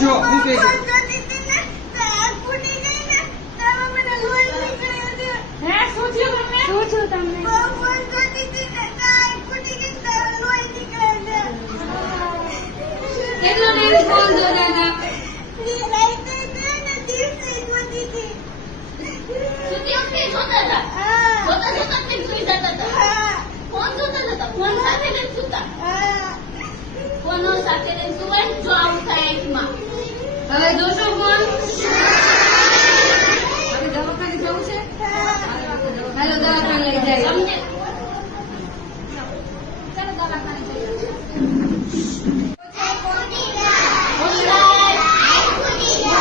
પૂછો શું કહે છે? કેટલો ટાઈમ ફોન જોતા હતા? સુતી વખતે જોતા હતા? જોતા જોતા કેમ સુઈ જતા હતા? ફોન જોતા હતા? ફોન સાથે લઈને સુતા? ફોન સાથે લઈને સુવાય ને જો આવું થાય આંખમાં. હવે જોશો ફોન? હવે દવાખાને જવું છે? હાલો દવાખાને લઈ જાય.